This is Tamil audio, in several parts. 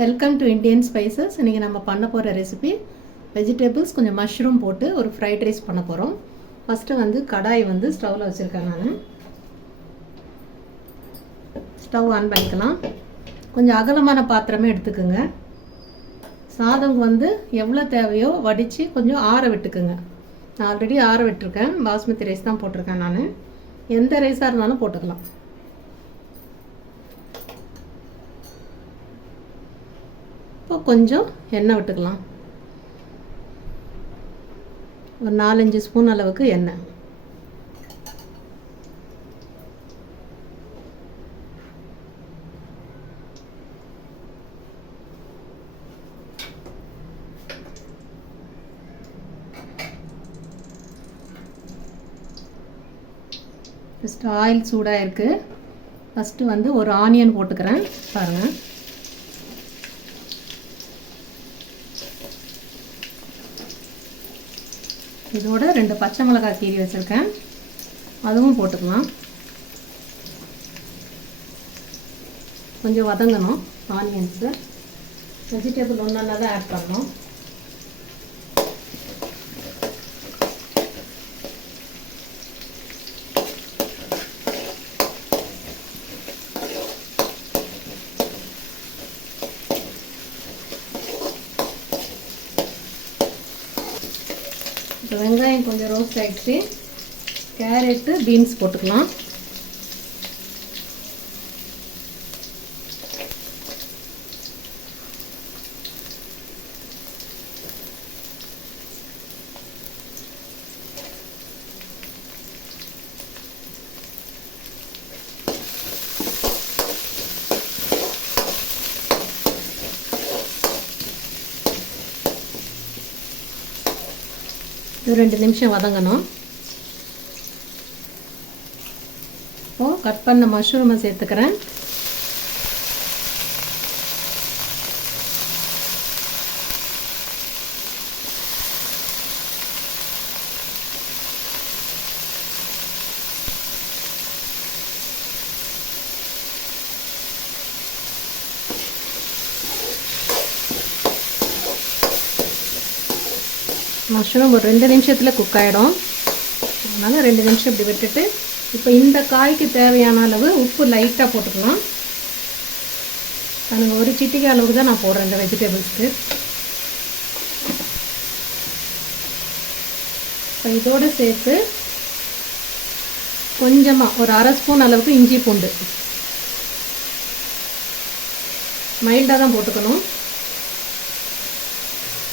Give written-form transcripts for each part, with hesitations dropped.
Welcome to Indian spices. இன்றைக்கி நம்ம பண்ண போகிற ரெசிபி வெஜிடபிள்ஸ் கொஞ்சம் மஷ்ரூம் போட்டு ஒரு ஃப்ரைட் ரைஸ் பண்ண போகிறோம். ஃபஸ்ட்டு வந்து கடாய் வந்து ஸ்டவ்வில் வச்சுருக்கேன். நான் ஸ்டவ் ஆன் பண்ணிக்கலாம். கொஞ்சம் அகலமான பாத்திரமே எடுத்துக்கோங்க. சாதம் வந்து எவ்வளோ தேவையோ வடித்து கொஞ்சம் ஆற விட்டுக்குங்க. நான் ஆல்ரெடி ஆற விட்டுருக்கேன். பாஸ்மதி ரைஸ் தான் போட்டிருக்கேன். நான் எந்த ரைஸாக இருந்தாலும் போட்டுக்கலாம். இப்போ கொஞ்சம் எண்ணெய் விட்டுக்கலாம். ஒரு 4-5 ஸ்பூன் அளவுக்கு எண்ணெய். ஃபஸ்ட்டு ஆயில் சூடாக இருக்குது. ஃபஸ்ட்டு வந்து ஒரு ஆனியன் போட்டுக்கிறேன். பாருங்கள், இதோட 2 பச்சை மிளகாய் கீரி வச்சுருக்கேன், அதுவும் போட்டுக்கலாம். கொஞ்சம் வதங்கணும் ஆனியன்ஸு. வெஜிடபிள் ஒன்றா தான் ஆட் பண்ணணும். இப்போ வெங்காயம் கொஞ்சம் ரோஸ்ட் ஆகிடுச்சு. கேரட்டு, பீன்ஸ் போட்டுக்கலாம். இது 2 நிமிஷம் வதங்கணும். இப்போது கட் பண்ண மஷ்ரூமை சேர்த்துக்கிறேன். மஷ்ரூம் ஒரு 2 நிமிஷத்தில் குக் ஆகிடும். அதனால் 2 நிமிஷம் இப்படி விட்டுட்டு இப்போ இந்த காய்க்கு தேவையான அளவு உப்பு லைட்டாக போட்டுக்கலாம். எனக்கு ஒரு சிட்டிகை அளவுக்கு தான் நான் போடுறேன் இந்த வெஜிடபிள்ஸ்க்கு. இப்போ இதோடு சேர்த்து கொஞ்சமாக ஒரு 1/2 ஸ்பூன் அளவுக்கு இஞ்சி பூண்டு மைல்டாக தான் போட்டுக்கணும்.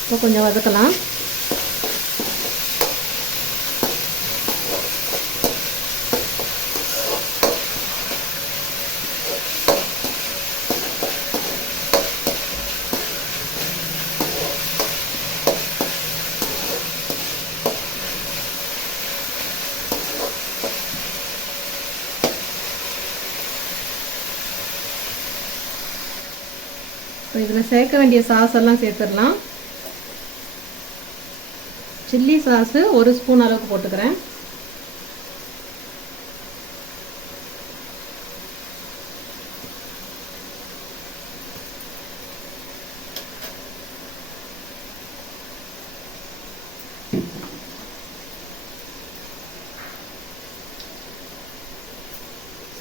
இப்போ கொஞ்சம் வதக்கலாம். இப்போ இதில் சேர்க்க வேண்டிய சாஸ் எல்லாம் சேர்த்துடலாம். சில்லி சாஸு 1 ஸ்பூன் அளவுக்கு போட்டுக்கிறேன்.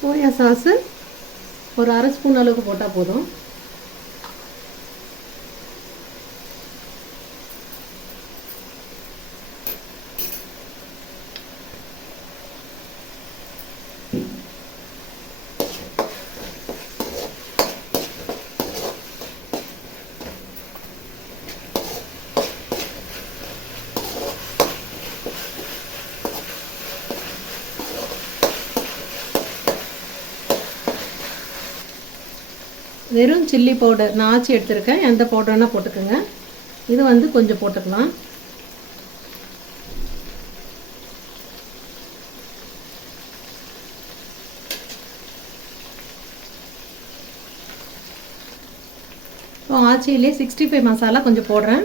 சோயா சாஸு ஒரு 1/2 ஸ்பூன் அளவுக்கு போட்டால் போதும். வெறும் சில்லி பவுடர் நான் ஆச்சி எடுத்துருக்கேன். எந்த பவுடர்னா போட்டுக்கோங்க. இது வந்து கொஞ்சம் போட்டுக்கலாம். இப்போ ஆச்சியிலே 65 மசாலா கொஞ்சம் போடுறேன்.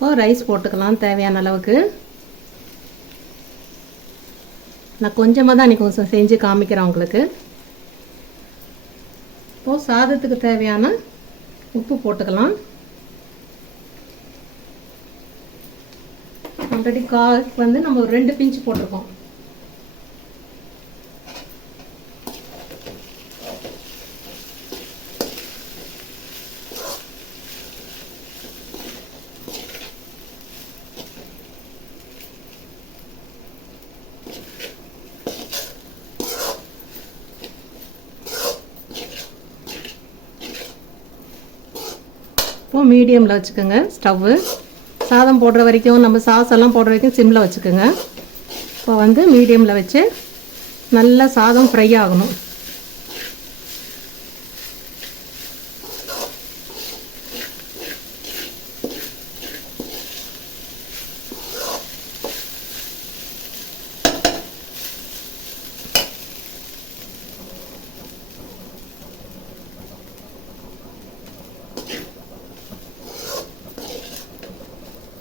இப்போ ரைஸ் போட்டுக்கலாம் தேவையான அளவுக்கு. நான் கொஞ்சமாக தான் இன்றைக்கி செஞ்சு காமிக்கிறேன் உங்களுக்கு. இப்போது சாதத்துக்கு தேவையான உப்பு போட்டுக்கலாம். ஆல்ரெடி வந்து நம்ம ஒரு 2 பிஞ்ச் போட்டிருக்கோம். இப்போ மீடியமில் வச்சுக்கோங்க ஸ்டவ்வு. சாதம் போடுற வரைக்கும் நம்ம சாஸ் எல்லாம் போடுற வரைக்கும் சிம்மில் வச்சுக்கோங்க. இப்போ வந்து மீடியமில் வச்சு நல்லா சாதம் ஃப்ரை ஆகணும்.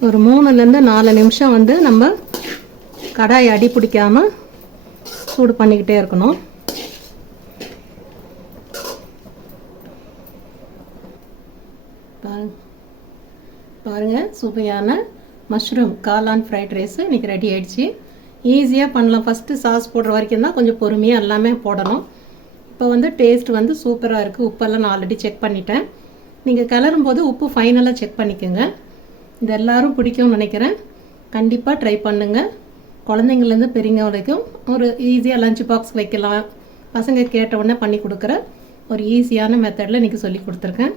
ஒரு 3லேருந்து 4 நிமிஷம் வந்து நம்ம கடாய் அடி பிடிக்காமல் சூடு பண்ணிக்கிட்டே இருக்கணும். பாருங்கள், சுவையான மஷ்ரூம் காளான் ஃப்ரைட் ரைஸ் இன்றைக்கி ரெடி ஆகிடுச்சு. ஈஸியாக பண்ணலாம். ஃபஸ்ட்டு சாஸ் போடுற வரைக்கும் தான் கொஞ்சம் பொறுமையாக எல்லாமே போடணும். இப்போ வந்து டேஸ்ட் வந்து சூப்பராக இருக்குது. உப்பெல்லாம் நான் ஆல்ரெடி செக் பண்ணிட்டேன். நீங்கள் கிளறும் போது உப்பு ஃபைனலாக செக் பண்ணிக்கோங்க. இது எல்லோரும் பிடிக்கும்னு நினைக்கிறேன். கண்டிப்பாக ட்ரை பண்ணுங்கள். குழந்தைங்கள்லேருந்து பெரியவங்க வரைக்கும் ஒரு ஈஸியாக லஞ்ச் பாக்ஸ் வைக்கலாம். பசங்க கேட்ட உடனே பண்ணி கொடுக்குற ஒரு ஈஸியான மெத்தடில் இன்றைக்கி சொல்லி கொடுத்துருக்கேன்.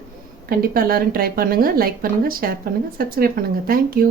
கண்டிப்பாக எல்லோரும் ட்ரை பண்ணுங்கள். லைக் பண்ணுங்கள், ஷேர் பண்ணுங்கள், சப்ஸ்கிரைப் பண்ணுங்கள். தேங்க்யூ.